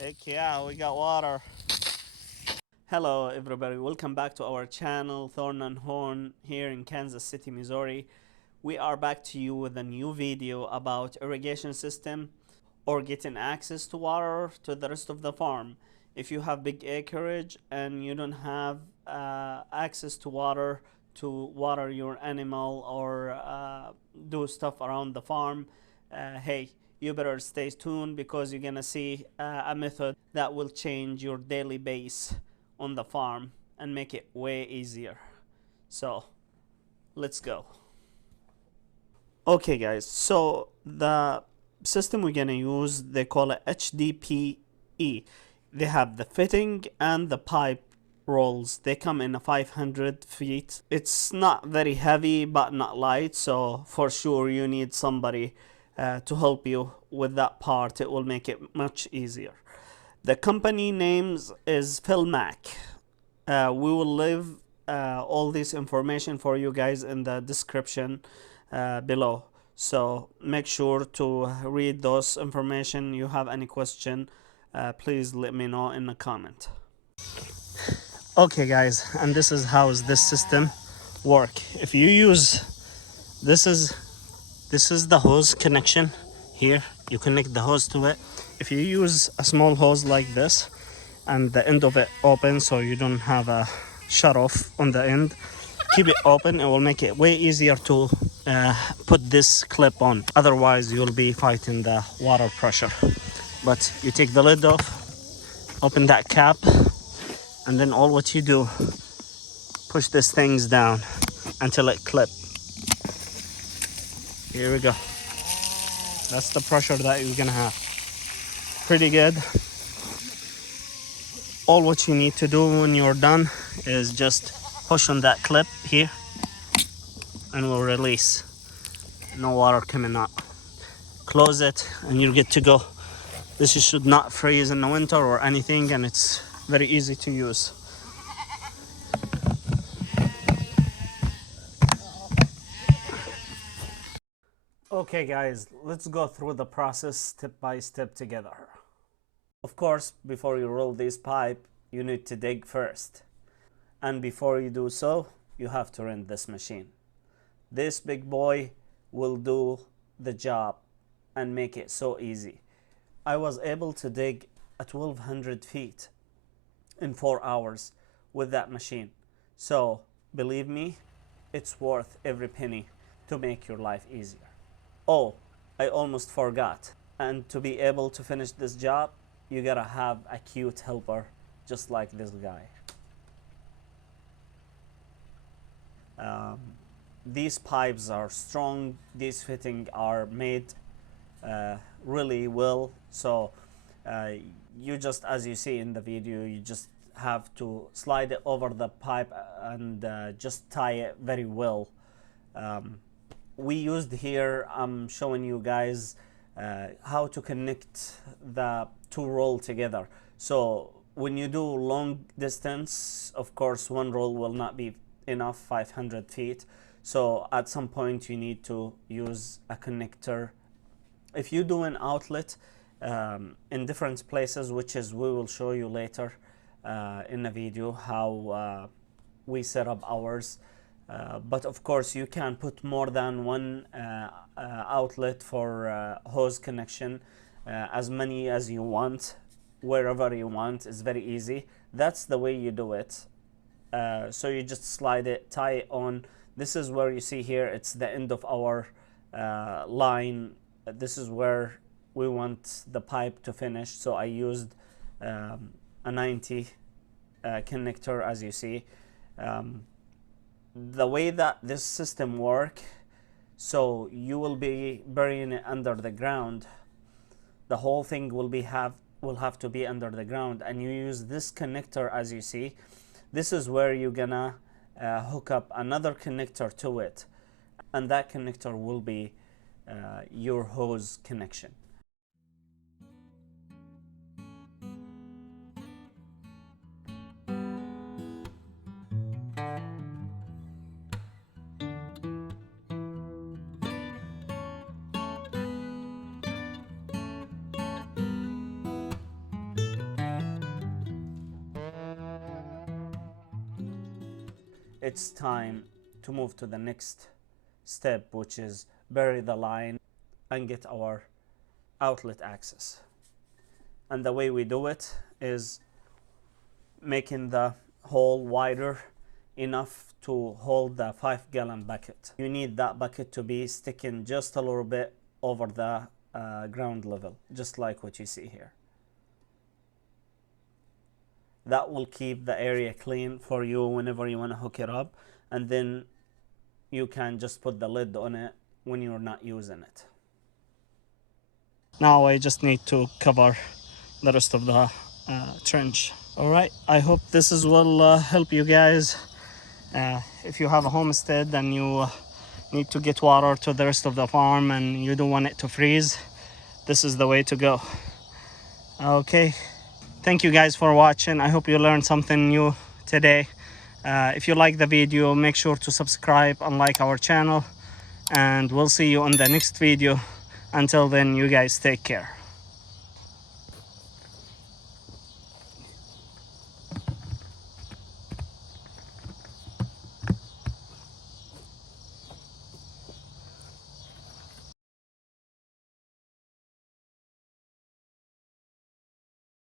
Heck yeah, we got water. Hello everybody, welcome back to our channel Thorn&Horn here in Kansas City, Missouri. We are back to you with a new video about irrigation system or getting access to water to the rest of the farm. If you have big acreage and you don't have access to water your animal or do stuff around the farm, hey, you better stay tuned because you're gonna see a method that will change your daily base on the farm and make it way easier. So let's go. Okay guys, so the system we're gonna use, they call it HDPE. They have the fitting and the pipe rolls. They come in a 500 feet. It's not very heavy but not light, so for sure you need somebody to help you with that part. It will make it much easier. The company names is PHILMAC. We will leave all this information for you guys in the description below, so make sure to read those information. You have any question, please let me know in the comment. Okay guys, and this is how this system work. If you use this is the hose connection. Here you connect the hose to it. If you use a small hose like this and the end of it open, so you don't have a shut off on the end, keep it open. It will make it way easier to put this clip on. Otherwise you'll be fighting the water pressure. But you take the lid off, open that cap, and then all what you do, push these things down until it clip. Here we go. That's the pressure that you're gonna have. Pretty good. All what you need to do when you're done is just push on that clip here and we'll release. No water coming out. Close it and you're good to go. This should not freeze in the winter or anything, and it's very easy to use. Okay guys, let's go through the process step by step together. Of course, before you roll this pipe, you need to dig first. And before you do so, you have to rent this machine. This big boy will do the job and make it so easy. I was able to dig a 1200 feet in 4 hours with that machine. So believe me, it's worth every penny to make your life easier. Oh, I almost forgot. And to be able to finish this job, you gotta have a cute helper just like this guy. These pipes are strong. These fittings are made really well. So you just, as you see in the video, you just have to slide it over the pipe and just tie it very well. We used here, I'm showing you guys how to connect the two roll together. So when you do long distance, of course one roll will not be enough, 500 feet. So at some point you need to use a connector. If you do an outlet in different places, which is we will show you later in the video how we set up ours. But of course you can put more than one outlet for hose connection, as many as you want, wherever you want. It's very easy. That's the way you do it. So you just slide it, tie it on. This is where you see here, it's the end of our line. This is where we want the pipe to finish. So I used a 90 connector, as you see. The way that this system works, so you will be burying it under the ground. The whole thing will have to be under the ground, and you use this connector, as you see. This is where you're gonna hook up another connector to it, and that connector will be your hose connection. it's time to move to the next step, which is bury the line and get our outlet access. And the way we do it is making the hole wider enough to hold the 5-gallon bucket. You need that bucket to be sticking just a little bit over the ground level, just like what you see here. That will keep the area clean for you whenever you want to hook it up, and then you can just put the lid on it when you're not using it. Now I just need to cover the rest of the trench. All right, I hope this will help you guys. If you have a homestead and you need to get water to the rest of the farm and you don't want it to freeze, this is the way to go. Okay, thank you guys for watching. I hope you learned something new today. If you like the video, make sure to subscribe and like our channel, and we'll see you on the next video. Until then, you guys take care.